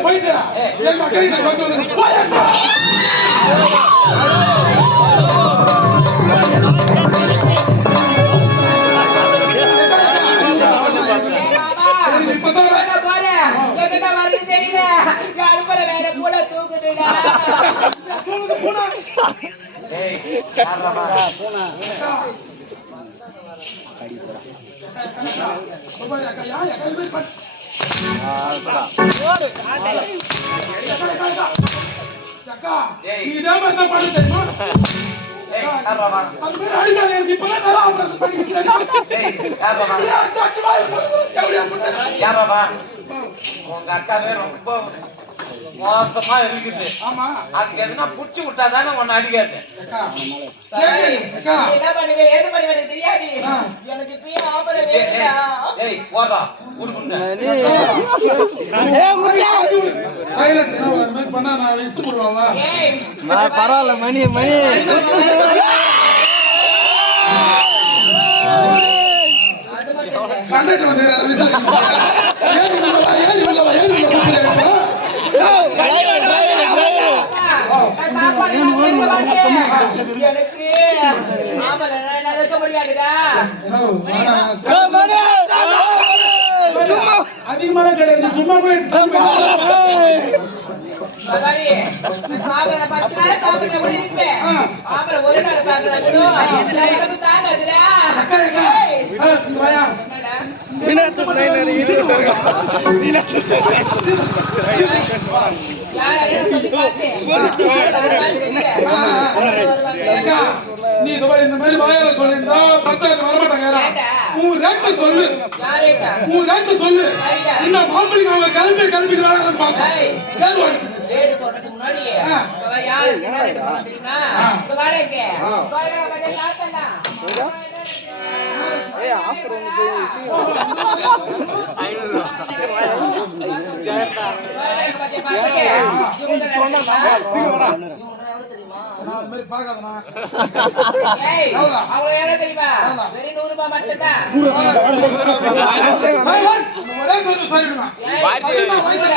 போயிட்டு எங்க அக்கா கிட்ட சொல்லிட்டு வந்து போய் அக்கா. எனக்கு இப்பதான் வே- எங்க போற? எங்கிட்ட வருது தெரியல. கருப்பரை வேற கூட தூக்குதுடா. தூங்குது பூனை. உங்க அக்காவே ரொம்ப மோசமா இருக்குது அதுக்கு எதுனா புடிச்சு விட்டாதானே உன்னை அடிக்காது என்ன ஏது தெரியாது. எனக்கு பரவாயில்ல மணி மணி கண்டக்டர் வந்து ஆம்பளை என்னால இருக்க. அதிகமான சும்மா போய் கூட? யார் நீ இந்த மாதிரி இந்த மாதிரி வாயால சொல்லியிருந்தா பத்தாயிரம் வரமாட்டாங்க? உன் ரேட்டு சொல்லு? உன் ரேட்டு சொல்லு இன்னும் மாப்பிள்ளைங்க அவங்க. பார்ப்போம் யார் நான் அந்த மாதிரி பார்க்காதண்ணா? அவங்க எவ்வளவு தெரியுமா? வெறும் நூறு ரூபாய் மட்டும்தான். ஒரே ரூபாய். அதிகமா மட்டும்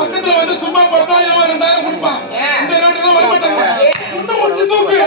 பக்கத்துல வந்து சும்மா பத்தாயிரம் ரெண்டாயிரம் கொடுப்பான்? இந்த ரேட்டு வர மாட்டாங்க இன்னும் முடிச்சு தூக்கு.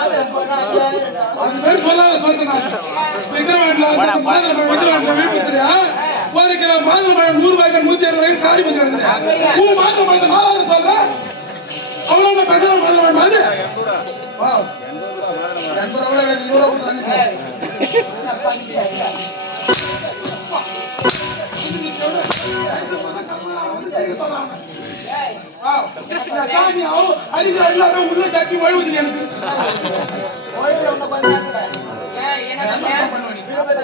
அது பேர் சொல்லாத சொல்லிட்டேன் விக்ரவாண்டில வந்து மாதுளை பழம் விக்ரவாண்டில வீழ்பத்திரியா ஒரு கிலோ மாதுளை பழம் நூறு ரூபாய்க்கு நூத்தி அறுபது ரூபாய்க்கு காரி பஞ்சு கிடக்குது மூணு மாதுளை பழம் நாலாயிரம் சொல்றேன் அவ்வளவு பேசுற மாதுளை பழம் அது எண்பது ரூபாய் எனக்கு இருபது ரூபாய் கொடுத்தாங்க அடிக்கிற எல்லாரும் உள்ள சட்டி வழுவுது எனக்கு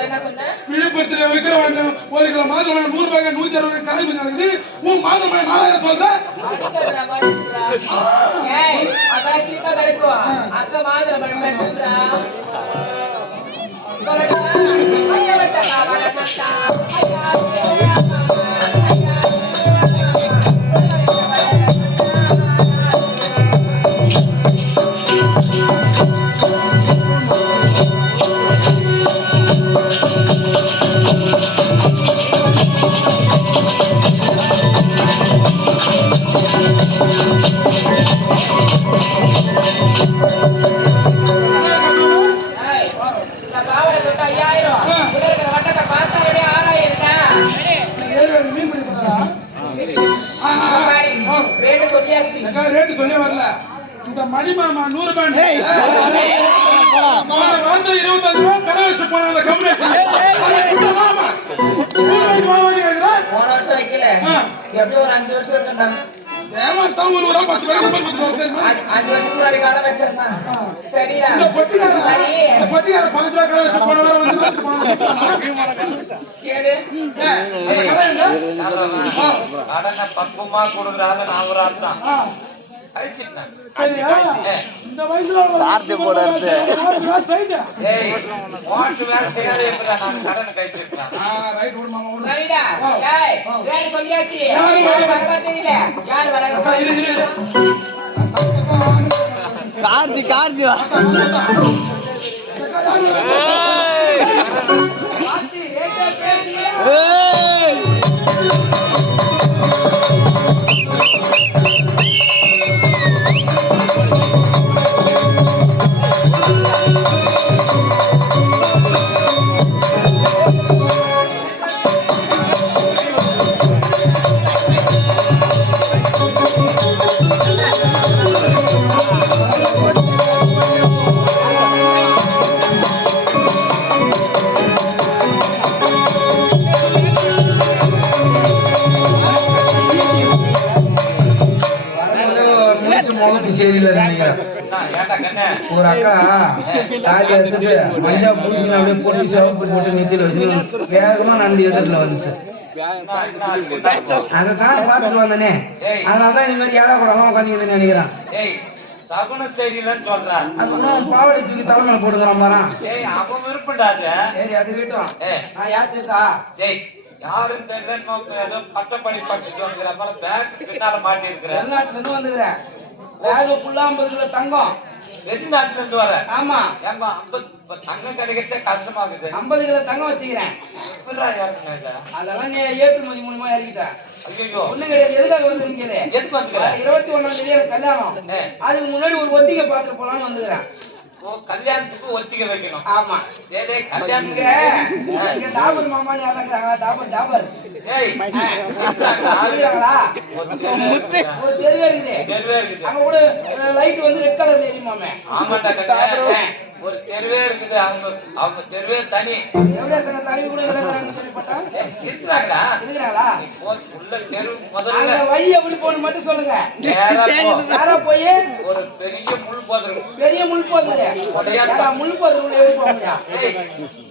என்ன சொன்ன ஒரு கிலோ நூறு நூத்தி அறுபது ரூபாய் நடக்குது மூணு மாதுளை நாலாயிரம் இந்த மணி மாமா நூறு வந்து இருபத்தஞ்சு ரூபா கடை வச்சு போன அந்த கம்பெனி வருஷம். எப்படி ஒரு அஞ்சு வருஷம் இருக்குண்டா? அஞ்சு வருஷத்துக்கு முன்னாடி கடை வச்சிருந்தான் சரியா சரி. பதினஞ்சு ரூபா கடை வச்சு போன வாரம் வந்து பக்குவமா கொடுக்குறாங்க நான் ஒரு ஆட்டம் ஆ, அழிச்சிட்டேன் சரியா? இந்த வயசுல சார்ஜ். ஏய் செய்யாத நான் கடனை ஆ, ரைட் மாமா, சொல்லியாச்சு யாரு தெரியல யார் இரு, இரு. கார்த்தி கார்த்தி வா நான் ஏன்டா கண்ணே ஒரு அக்கா தாலி எடுத்துட்டு மஞ்சா பூசின அப்படியே போட்டு சிவப்பு போட்டு நெத்தியில வச்சு வேகமா நண்டு எதிரில் வந்துச்சு நான் என்ன அதை தான் பார்த்துட்டு வந்தனே. அதனால தான் இந்த மாதிரி ஏழை கூடலாம் உட்காந்துக்கிட்டு நினைக்கிறேன். ஏய் சகுனம் சரியில்லைன்னு சொல்றேன். பாவடை தூக்கி தலைமையில போட்டுக்கிறான் பாரு. ஏய் அவன் விருப்பம்டா அது சரி அது விட்டோம் நான் சேர்த்தா ஏய் யாரும் தெரியல ஏதோ பட்டப்படி படிச்சுட்டு வந்துக்கிற போல பேங்க் பின்னால மாட்டி இருக்கிற வெளிநாட்டுல இருந்து வந்துக்கிறேன். பேக் ஃபுல்லா ஐம்பது கிலோ தங்கம் வெளிநாட்டுல இருந்து வர ஆமா. ஏன்பா ஐம்பது தங்கம் கிடைக்கிறதே கஷ்டமாகுது. ஐம்பது கிலோ தங்கம் வச்சுக்கிறேன்? அதெல்லாம் நீ ஏற்றுமதி மூலமா இறக்கிட்டேன் ஒண்ணும் கிடையாது. எதுக்காக வந்துருக்கீங்க இருபத்தி ஒண்ணாம் தேதி எனக்கு கல்யாணம். அதுக்கு முன்னாடி ஒரு ஒத்திகை பார்த்துட்டு போலாம்னு வந்துக்கிறேன். கல்யாணத்துக்கு ஒத்திகை வைக்கணும். ஆமா. இங்க கல்யாணத்துக்கு. டாபர் மாமான்னு யாரா இருக்கிறாங்களா டாபர் டாபர் ஏய் இருக்கிறாங்களா முத்து ஒரு தெருவே இருக்குது தெருவே இருக்குது அங்க கூட லைட் வந்து ரெட் கலர் எரியுமாமே? ஆமாண்டா கண்ணே ஒரு தெருவே இருக்குது. அவங்க அவங்க தெருவே தனி. எவ்வளவு தடவை கூட இருக்கிறாங்க கேள்விப்பட்டா இருக்கிறாங்களா? தெரு அந்த வழி எப்படி போகணும் மட்டும் சொல்லுங்க. நேரா போய். ஒரு பெரிய முள் போதும். பெரிய முள் போதுங்க. முள் எப்படி போக முடியும் ஏய்,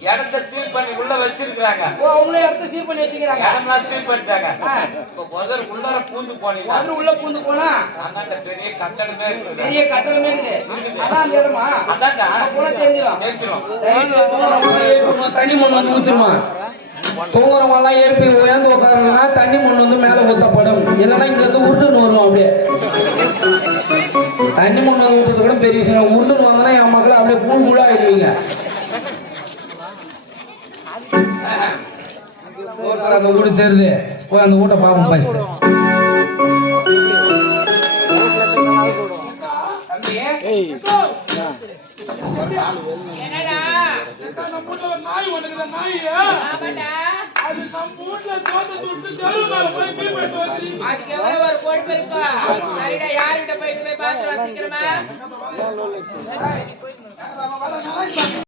இடத்த சீல் பண்ணி உள்ள வச்சிருக்காங்க ஓ இடத்த சீர் பண்ணி வச்சுக்கிறாங்க இடம்லாம் சீல் பண்ணிட்டாங்க. இப்ப முதல் உள்ளார பூந்து வந்து உள்ள பூந்து போனா அந்தாண்ட பெரிய கட்டடமே பெரிய கட்டடமே இருக்குது. அதான் அந்த இடமா? அதான்டா அங்க போனா தெரிஞ்சிடும். தண்ணி மண் வந்து ஊத்துமா? தூங்குறவங்க எல்லாம் ஏற்பி உயர்ந்து உட்காரணும்னா தண்ணி மண் வந்து மேல ஊற்றப்படும் இல்லைன்னா இங்க இருந்து உருண்டுன்னு வரும் அப்படியே. தண்ணி மண் வந்து ஊற்றுறது கூட பெரிய விஷயம் உருண்டுன்னு வந்தோன்னா என் மக்களை அப்படியே கூழ் கூழாக ஆயிடுவீங்க. ஒருத்தர் அந்த வீடு தெரியுது போய் அந்த வீட்டை பார்ப்போம் பாய்ச்சிட்டு சரிடா யார்கிட்ட போய் போய் வர நாய்